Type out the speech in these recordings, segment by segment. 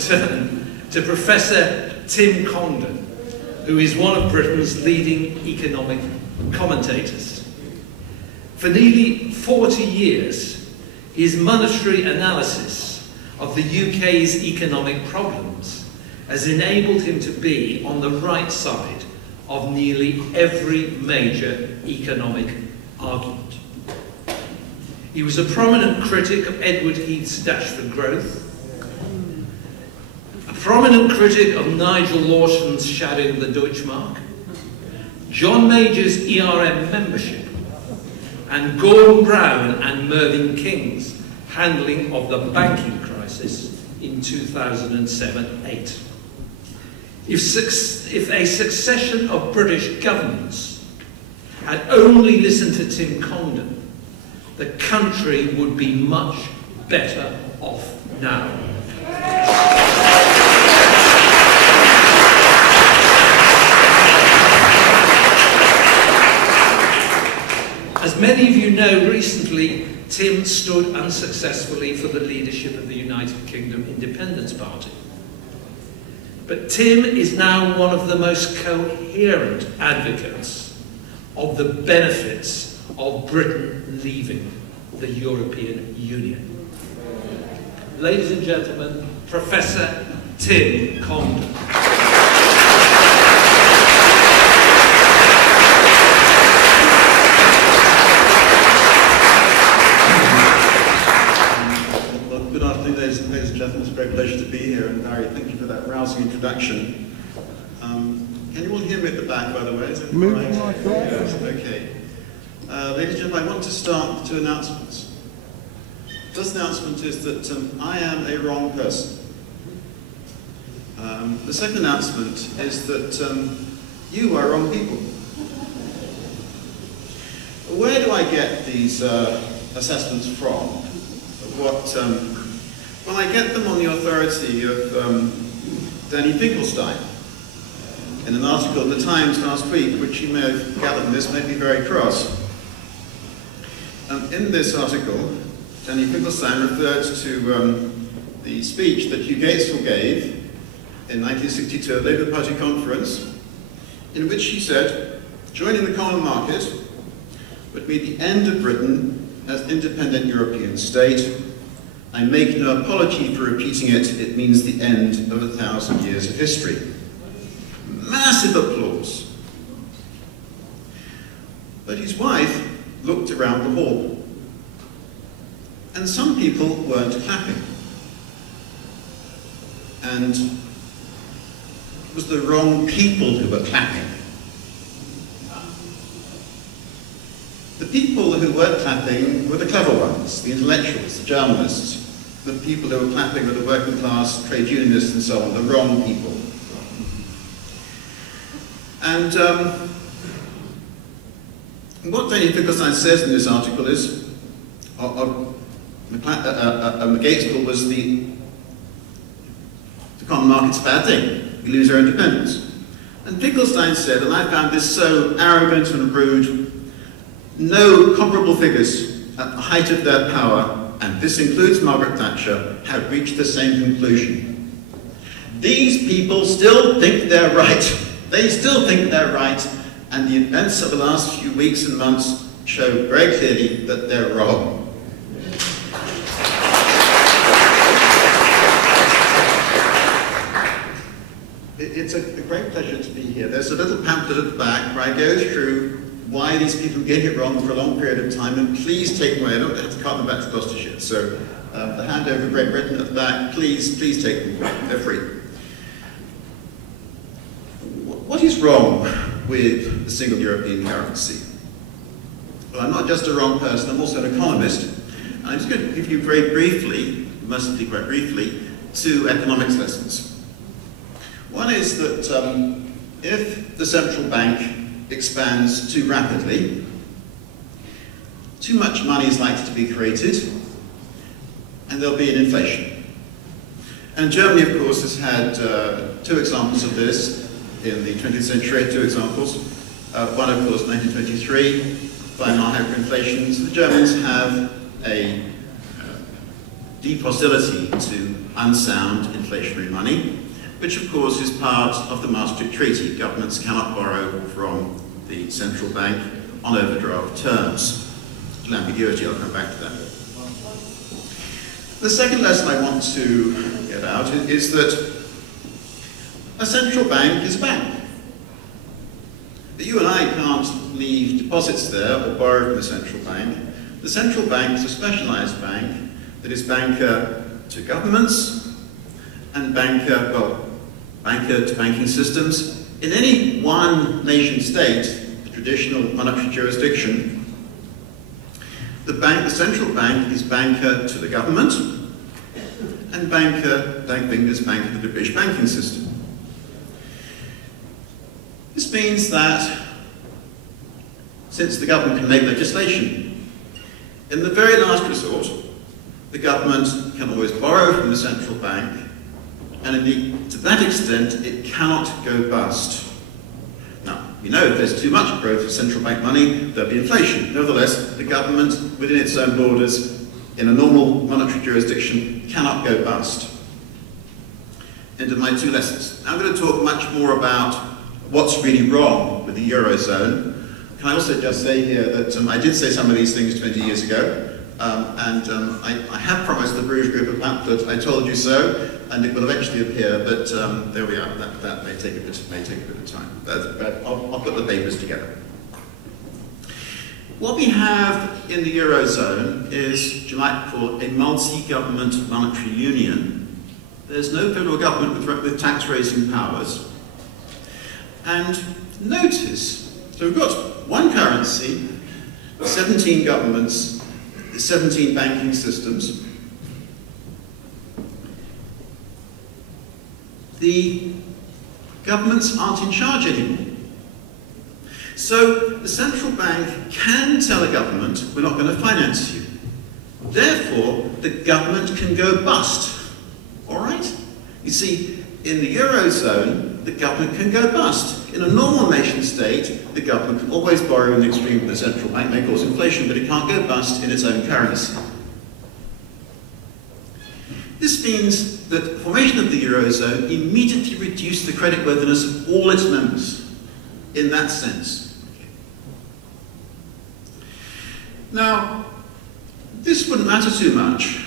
turn to Professor Tim Congdon, who is one of Britain's leading economic commentators. For nearly 40 years, his monetary analysis of the UK's economic problems has enabled him to be on the right side of nearly every major economic argument. He was a prominent critic of Edward Heath's Dash for Growth, a prominent critic of Nigel Lawson's Shadow of the Deutschmark, John Major's ERM membership, and Gordon Brown and Mervyn King's handling of the banking crisis in 2007-8. If a succession of British governments had only listened to Tim Congdon, the country would be much better off now. As many of you know, recently Tim stood unsuccessfully for the leadership of the United Kingdom Independence Party. But Tim is now one of the most coherent advocates of the benefits of Britain leaving the European Union. Ladies and gentlemen, Professor Tim Congdon. Well, good afternoon, ladies and gentlemen. It's a great pleasure to be here. And Barry, thank you for that rousing introduction. Can you all hear me at the back, by the way? Is it all right? Yes, okay. Ladies and gentlemen, I want to start with two announcements. The first announcement is that I am a wrong person. The second announcement is that you are wrong people. Where do I get these assessments from? Well, I get them on the authority of Danny Finkelstein in an article in the Times last week, which you may have gathered from this, may be very cross. In this article, Danny Finkelstein referred to the speech that Hugh Gatesville gave in 1962 at the Labour Party conference, in which he said, joining the common market would be the end of Britain as an independent European state. I make no apology for repeating it. It means the end of 1,000 years of history. Massive applause. But his wife looked around the hall, and some people weren't clapping. And it was the wrong people who were clapping. The people who weren't clapping were the clever ones, the intellectuals, the journalists. The people who were clapping were the working class, trade unionists and so on, the wrong people. And what Danny Finkelstein says in this article is, Gatesville was the common market's a bad thing. We lose our independence. And Finkelstein said, and I found this so arrogant and rude, no comparable figures at the height of their power, and this includes Margaret Thatcher, have reached the same conclusion. These people still think they're right. They still think they're right, and the events of the last few weeks and months show very clearly that they're wrong. It's a great pleasure to be here. There's a little pamphlet at the back where I go through why these people get it wrong for a long period of time, and please take them away. I don't have to cart them back to Gloucestershire. So the handover of Great Britain at the back, please take them away. They're free. What is wrong with the single European currency? Well, I'm not just a wrong person, I'm also an economist. And I'm just going to give you very briefly, mercifully quite briefly, two economics lessons. One is that if the central bank expands too rapidly, too much money is likely to be created, and there'll be an inflation. And Germany, of course, has had two examples of this in the 20th century, two examples. One, of course, 1923, final hyperinflation. So the Germans have a deep hostility to unsound inflationary money, which of course is part of the Maastricht Treaty. Governments cannot borrow from the central bank on overdraft terms. There's an ambiguity, I'll come back to that. The second lesson I want to get out is that a central bank is a bank. That you and I can't leave deposits there or borrow from the central bank. The central bank is a specialized bank that is banker to governments and banker to banking systems. In any one nation state, the traditional monetary jurisdiction, the central bank is banker to the government and banker to the British banking system. This means that since the government can make legislation, in the very last resort, the government can always borrow from the central bank, and to that extent, it cannot go bust. Now, we know if there's too much growth of central bank money, there'll be inflation. Nevertheless, the government, within its own borders, in a normal monetary jurisdiction, cannot go bust. End of my two lessons. Now I'm going to talk much more about what's really wrong with the eurozone. Can I also just say here that I did say some of these things 20 years ago, I have promised the Bruges Group a pamphlet, I told you so, and it will eventually appear, but there we are, that may take a bit of time. But I'll put the papers together. What we have in the eurozone is, you might call, a multi-government monetary union. There's no federal government with tax-raising powers. And notice, so we've got one currency, 17 governments, 17 banking systems. The governments aren't in charge anymore. So the central bank can tell a government, we're not going to finance you. Therefore, the government can go bust. All right? You see, in the eurozone, the government can go bust. In a normal nation state, the government can always borrow in the extreme of the central bank, may cause inflation, but it can't go bust in its own currency. This means that the formation of the eurozone immediately reduced the creditworthiness of all its members, in that sense. Now, this wouldn't matter too much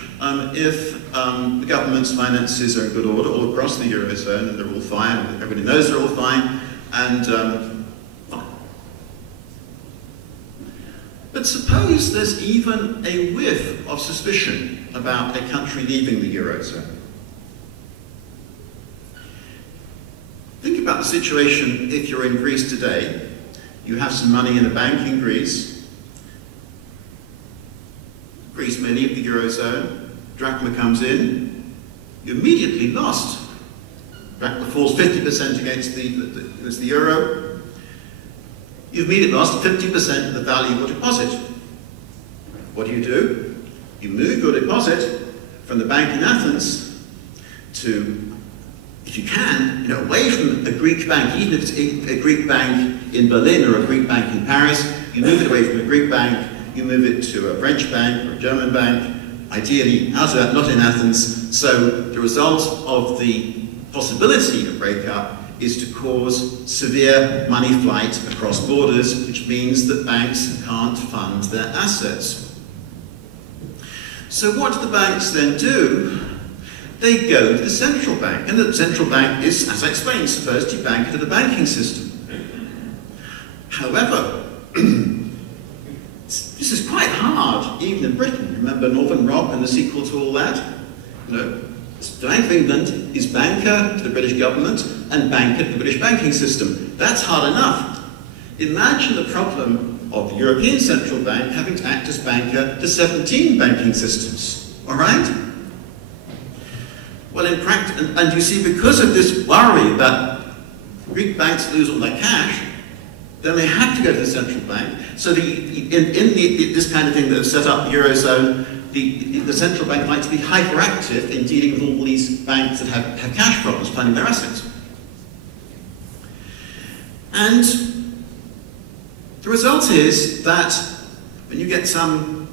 if the government's finances are in good order all across the eurozone and they're all fine, and everybody knows they're all fine, and fine. But suppose there's even a whiff of suspicion about a country leaving the eurozone. Think about the situation if you're in Greece today. You have some money in a bank in Greece. Greece may leave the eurozone. Drachma comes in. You're immediately lost. Drachma falls 50% against the euro. You've immediately lost 50% of the value of your deposit. What do? You move your deposit from the bank in Athens to, if you can, away from a Greek bank, even if it's a Greek bank in Berlin or a Greek bank in Paris. You move it away from a Greek bank, you move it to a French bank or a German bank, ideally out of that, not in Athens. So the result of the possibility of breakup is to cause severe money flight across borders, which means that banks can't fund their assets. So what do the banks then do? They go to the central bank, and the central bank is, as I explained, supposed to bank into the banking system. However, this is quite hard, even in Britain. Remember Northern Rock and the sequel to all that? The Bank of England is banker to the British government and banker to the British banking system. That's hard enough. Imagine the problem of the European Central Bank having to act as banker to 17 banking systems. All right? Well, in practice, and you see, because of this worry that Greek banks lose all their cash, then they have to go to the central bank. So this kind of thing that has set up the eurozone, the central bank likes to be hyperactive in dealing with all these banks that have cash problems funding their assets. And the result is that when you get some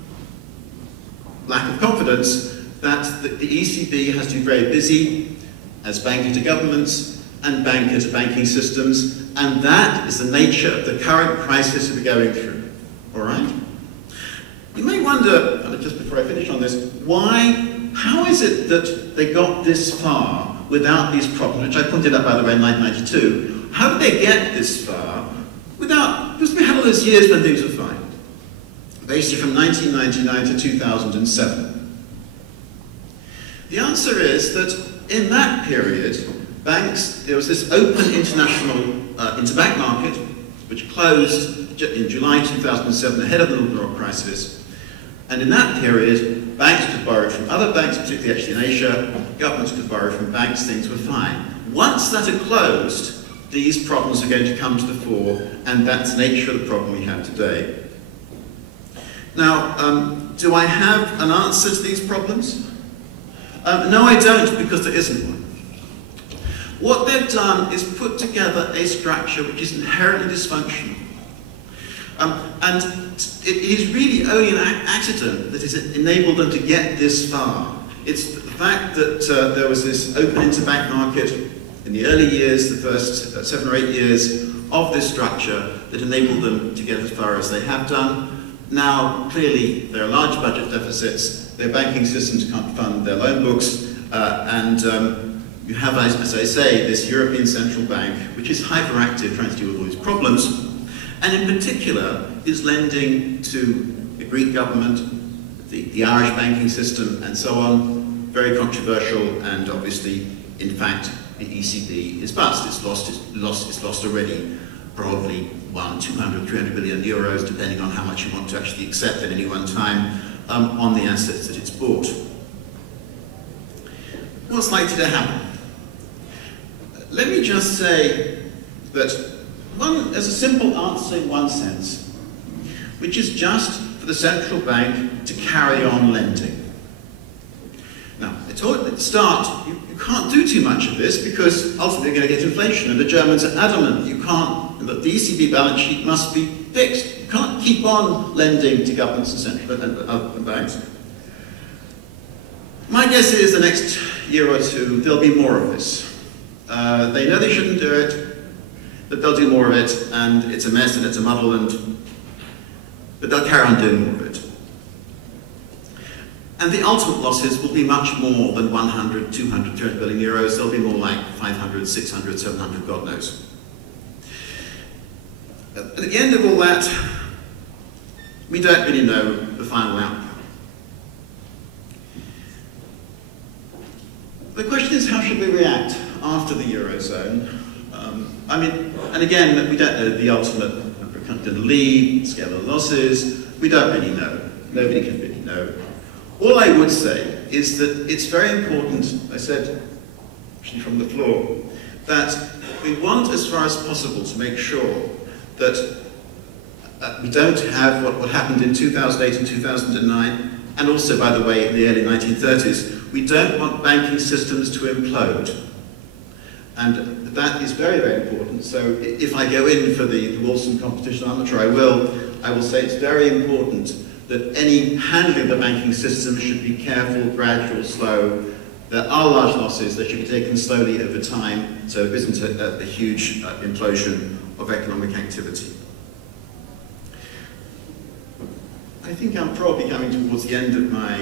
lack of confidence, that the ECB has to be very busy as banker to governments and banker to banking systems, and that is the nature of the current crisis that we're going through. All right? You may wonder, just before I finish on this, how is it that they got this far without these problems, which I pointed out, by the way, in 1992. How did they get this far because we had all those years when things were fine. Basically from 1999 to 2007. The answer is that in that period, there was this open international interbank market, which closed in July 2007 ahead of the Euro crisis. And in that period, banks could borrow from other banks, particularly actually in Asia, governments could borrow from banks, things were fine. Once that had closed, these problems are going to come to the fore, and that's the nature of the problem we have today. Now, do I have an answer to these problems? No, I don't, because there isn't one. What they've done is put together a structure which is inherently dysfunctional. And it is really only an accident that has enabled them to get this far. It's the fact that there was this open interbank market in the early years, the first 7 or 8 years of this structure, that enabled them to get as far as they have done. Now, clearly, there are large budget deficits, their banking systems can't fund their loan books, and you have, as I say, this European Central Bank, which is hyperactive, trying to deal with all these problems, and in particular is lending to the Greek government, the Irish banking system, and so on. Very controversial, and obviously, in fact, the ECB is bust. It's lost already probably 200, 300 billion euros, depending on how much you want to actually accept at any one time, on the assets that it's bought. What's likely to happen? Let me just say that there's a simple answer in one sense, which is just for the central bank to carry on lending. Now, at the start, you can't do too much of this because ultimately you're going to get inflation, and the Germans are adamant you can't, the ECB balance sheet must be fixed. You can't keep on lending to governments and central and banks. My guess is the next year or two there'll be more of this. They know they shouldn't do it, but they'll do more of it, and it's a mess and it's a muddle, but they'll carry on doing more of it. And the ultimate losses will be much more than 100, 200, 300 billion euros. They'll be more like 500, 600, 700, God knows. At the end of all that, we don't really know the final outcome. The question is, how should we react after the eurozone? And again, we don't know the ultimate country to lead, scale of losses. We don't really know. Nobody can really know. All I would say is that it's very important, I said actually from the floor, that we want as far as possible to make sure that we don't have what happened in 2008 and 2009, and also, by the way, in the early 1930s. We don't want banking systems to implode. And that is very, very important. So if I go in for the Wilson competition, I'm not sure I will say it's very important that any handling of the banking system should be careful, gradual, slow. There are large losses that should be taken slowly over time, so there isn't a huge implosion of economic activity. I think I'm probably coming towards the end of my,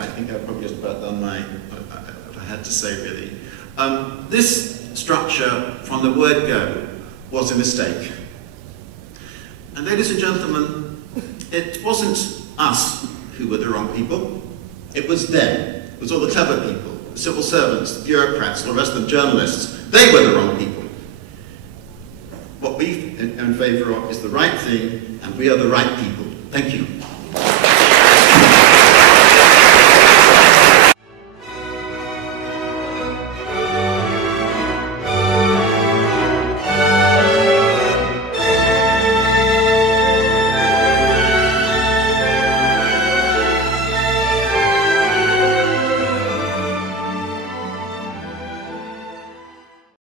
I think I've probably just about done what I had to say, really. This structure, from the word go, was a mistake. And ladies and gentlemen, it wasn't us who were the wrong people. It was them. It was all the clever people, the civil servants, the bureaucrats, the rest of the journalists. They were the wrong people. What we are in favour of is the right thing, and we are the right people. Thank you.